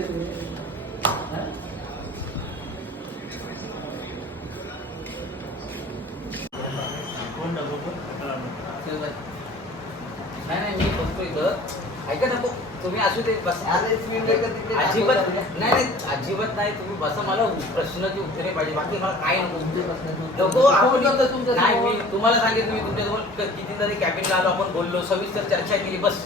बोलले तुम्ही नाही नाही मी बघतो इथं ऐका नको तुम्ही असू दे बस अजिबात नाही नाही अजिबात नाही तुम्ही बसा मला प्रश्नाची उत्तरे पाहिजे बाकी मला काय नको नको आपण तुमच्या नाही मी तुम्हाला सांगितलं मी तुमच्यासमोर किती तरी कॅबिनला आलो आपण बोललो सविस्तर चर्चा केली बस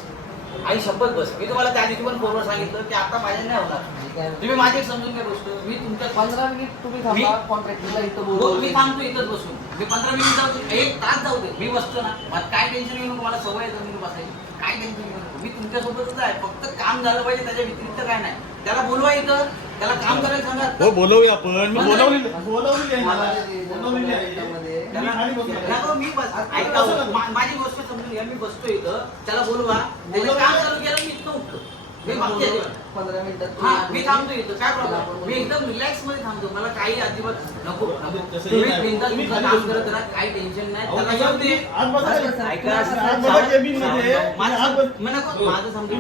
आई शपथ बस. मी तुम्हाला त्या दिवशी पण फोनवर सांगितलं की आता माझ्या नाही होणार. तुम्ही माझी एक समजून घ्या गोष्ट. मी तुमच्या पंधरा मिनिट तुम्ही थांबा कॉन्ट्रॅक्टरला इथं. मी थांबतो इथंच बसून. मी पंधरा मिनिट जाऊ एक तास जाऊ दे. मी बसतो ना. मला काय टेन्शन घेऊ नको मला सवय आहे जमीन बसायची. काय टेन्शन घेऊ नको मी तुमच्यासोबतच आहे. फक्त काम झालं पाहिजे त्याच्या व्यतिरिक्त काय नाही. त्याला बोलवा इथं. त्याला काम करायला सांगा. हो बोलवूया आपण. मी बोलवलेली आहे. मी बस ऐका हो, माझी गोष्ट समजून घ्या. मी बसतो इथं. त्याला बोलवा. त्याचं काम चालू केलं मी इथं उठतो मी बोलवलं. पंधरा मिनिटात हा मी थांबतो इथं काय प्रॉब्लेम मी. एकदम रिलॅक्समध्ये थांबतो. मला काही अजिबात नको. तुम्ही तुमचं काम करत. राहा काही टेन्शन नाही. त्याला जाऊ दे. ऐका माझं- समजून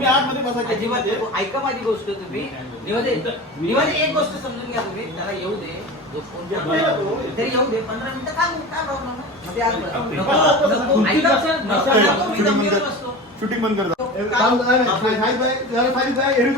cabin अजिबात. ऐका माझी गोष्ट तुम्ही. निवदे निवदे एक गोष्ट समजून घ्या तुम्ही. त्याला येऊ दे. येतो. तरी येऊ दे. पंधरा मिनिटं थांबू काय प्रॉब्लेम आज. नको ऐका नको, मी असतो. शूटिंग बंद करतो काम-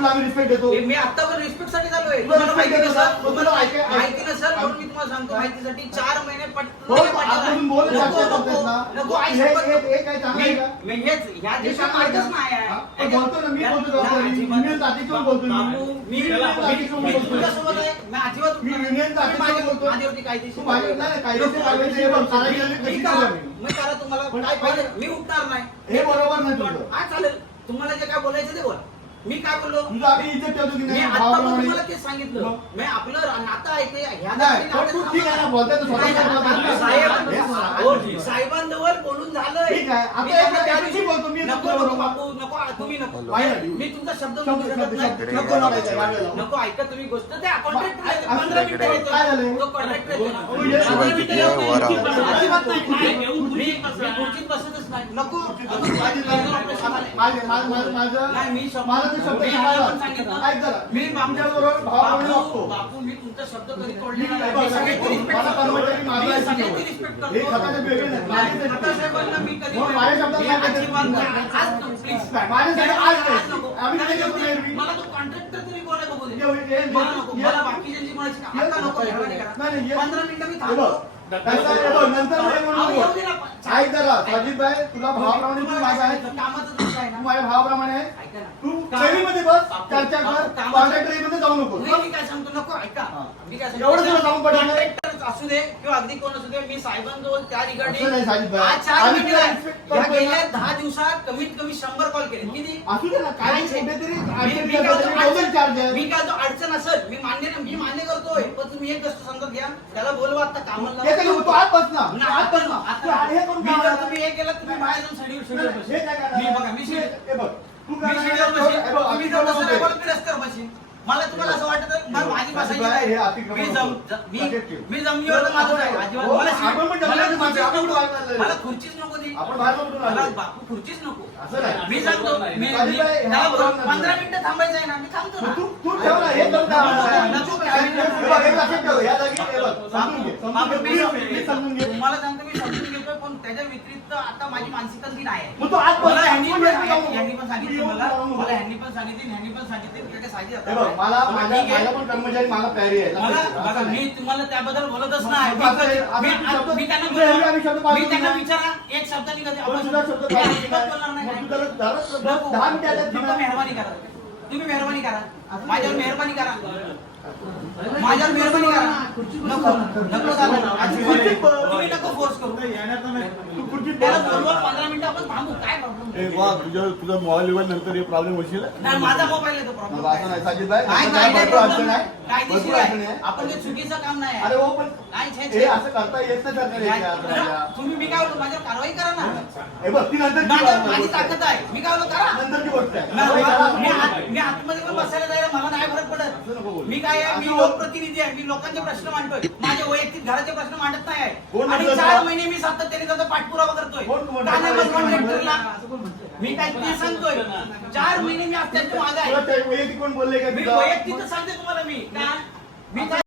आम्ही रिस्पेक्ट देतो हे मी आता पण रिस्पेक्टसाठी चालू तुला तुम्हाला माहिती respect नसेल देतो. तुम्हाला तुला ऐका- माहिती ऐका- नसेल म्हणून मी तुम्हाला सांगतो माहितीसाठी चार महिने पट हो, नको, आपण बोलू नको, शकतो नको, त्यात ना. नको, आई हे- शपथ हे- हे काय चांगलं आहे मी- का? मी हेच ह्या हे देशात चांगलं आहे माहितीच का? नाही आहे. हा, पण बोलतो ना, मी बोलतो जबाबदारी. अजिबात- युनियन जातीतून बोलतो मी. बाबू, मी मी युनियन जातीतून मी बोलतो. तुमच्यासोबत आहे मी अजिबात मी युनियन तुम्ही जातीतून माझ्या- बोलतो. माझ्यावरती कायदेशीर तू माझ्या- नाही, कायदेशीर नको, कारवाई हे बघ, कारवाई मी- कशी पण- मी उठणार नाही. हे बरोबर नाही तुझं. हा चालेल. तुम्हाला जे काय बोलायचं ते बोला. मी काय बोललो तुझं आम्ही इज्जत ठेवतो की मी नाही आता पण भावाप्रमाणे. तुम्हाला तेच सांगितलं? मी आपलं नातं ते ह्या नाही, नात्याने पण तू ठीक आहे ना, बोलताय तर स्वतःच्या नाही, बोलताय ना. साहेब- हे हो, साहेबांजवळ बोलून झालंय ठीक आहे, आता मी एका त्यांना त्या दिवशी दिवशी- बोलतो, मी नको नको नको बोलू. बापू नको आ- तुम्ही नको बाहेर. मी तुमचा शब्द शब्द- बोलू शकत शब्द- नाही. शब्द- नको नको ऐका तुम्ही गोष्ट त्या कॉन्ट्रॅक्ट आ- पंधरा मिनिटं काय येतो. झालंय? तो कॉन्ट्रॅक्ट येतो ना. हो, ये. पंधरा मिनिटं येतो. वर आहो. अजिबात नाही. मी मी खुर्चीत बसतच नाही नको माझी- माझी- माझी- माझी- माझं- नाही, मी शब्द- माझा जो शब्द मी सांभाळला. आपण सांगितलं. ऐक जरा. मी तुमच्याबरोबर भावाप्रमाणे बापू वागतो. बापू मी तुमचा शब्द कधी तोडलेला नाही. बघ, मी सगळ्यांची respect मला करतो. कर्मचारी माझा मी ऐकतो. सगळ्यांची respect करतो. खताचे वेगळे नाही. माझे नाही, ते- खता साहेबांना मी कधी मग माझ्या शब्दात मी काय करते? अजिबात नाही. आज नको, please. नाही, माझ्यासाठी आज नाही. नको. आम्ही नाही, काय नको. करतो एरवी? मला तो कॉन्ट्रॅक्टर तरी बोलायला बघू दे. ये- ये- मला नको. ये- मला बाकीच्यांची कोणाची ये- आता नको ये- मेहरबानी करा. नाही, नाही, ये- पंधरा मिनिटं मी हे. बघ, हे नंतर हे. ऐक जरा साजिदभाई तुला भावाप्रमाणे तू तुम्हाला माझा आहे. तू माझ्या भावाप्रमाणे आहे. ऐका. तू शैलीमध्ये बस चर्चा कर कॉन्ट्रॅक्टरमध्ये जाऊ नको. मी काय सांगतो नको ऐका. हा. मी काय एवढं तुला सांगू असू दे किंवा अगदी कोण असू दे मी साहेबांजवळ त्या साजिदभाई. या. गेल्या दहा दिवसात कमीत कमी शंभर कॉल केले. किती? असू दे ना काय नाही, कुठेतरी मी- काय चार्ज अडचण- आहे मी काय होतो, अडचण असेल मी मान्य मी मान्य करतोय पण तुम्ही एक गोष्ट समजत घ्या. त्याला बोलवा आता कामाला हे काय तू आत बस ना. नाही, आत बस ना. तू आता- हे करून मी काय जर करणार? तुम्ही हे केलं तुम्ही बाहेर जाऊन? मी बघा मी तुम्ही जर अतिक्रमण बसला मी रस्त्यावर मला तुम्हाला असं वाटत माझी हे मी जमिनीवर नाही अजिबात हो, मला खुर्चीच. नको. ती. मला? बापू खुर्चीच नको. मी सांगतो हा. पंधरा मिनिटं थांबायचं आहे ना मी थांबतो हे हे हे हे तुम्हाला सांगतो मी समजून घेतोय पण त्याच्या व्यतिरिक्त आता माझी मानसिकता ती नाही आहे मग तू आत बस. मला ह्यांनी पण. ह्यांनी पण सांगितलं मला ह्यांनी पण सांगितलं ह्यांनी पण सांगितलं हे बघ मला माझ्या ठीक आहे. माझ्या पण कर्मचारी मला प्यारी आहे मला लक्षात ठेव. बघा असं मी नाही. तुम्हाला त्याबद्दल बोलतच नाही आता मी आता मी- तू शब्द- मी त्यांना एवढे आम्ही शब्द बोललो. मी पाळतो त्यांना ना. विचारा एक शब्द मी पाळतो अजिबात नाही. बोलणार नाही मग तू त्याला दहा- दहा- नको. दहा मिनिटं आल्यात नको तिला. मेहरबानी करा तुम्ही मेहरबानी करा. माझ्यावर मेहरबानी करा. माझ्यावर मेहरबानी करा. नको नको झालं अजिबात तुम्ही नको फोर्स करू. त्याला. बोलवा पंधरा मिनिटं आपण थांबू. ए, वा, तुझ्या तुझा मोबाईल लेवल नंतर हे प्रॉब्लेम होशील. नाही माझा मोबाईल येतो मग प्रॉब्लेम असं नाही साजिद भाई काय भरपूर अडचण आहे. कायदेशीर भरपूर अडचण आहे. आहे आपण ते चुकीचं काम नाही अरे आहे हो पण नाही छे, हे छे. असं करता येत नाही सरकार याच्या आपल्याला. तुम्ही मी काय बोलतो माझ्यावर कारवाई करा ना. हे बघ ती नंतर माझ्यावर माझी ताकद आहे. मी काय बोलतो करा. नंतरची गोष्ट आहे नाही. मी मी आतमध्ये पण बसायला जायला मला नाही फरक असं नको पडत बोलू. मी काय आहे? मी. लोकप्रतिनिधी आहे. मी लोकांचे प्रश्न मांडतोय. माझे वैयक्तिक घराचे प्रश्न मांडत नाही कोण आहे आणि चार? महिने मी सातत्याने त्याचा पाठपुरावा करतोय. कोण म्हणतं का नाही का? बस कॉन्ट्रॅक्टरला मी काय ते सांगतोय. चार महिने मी त्यांच्या मागे तुला आहे त्या वैयक्तिक कोण बोलले का मी तुला? वैयक्तिक सांगते तुम्हाला मी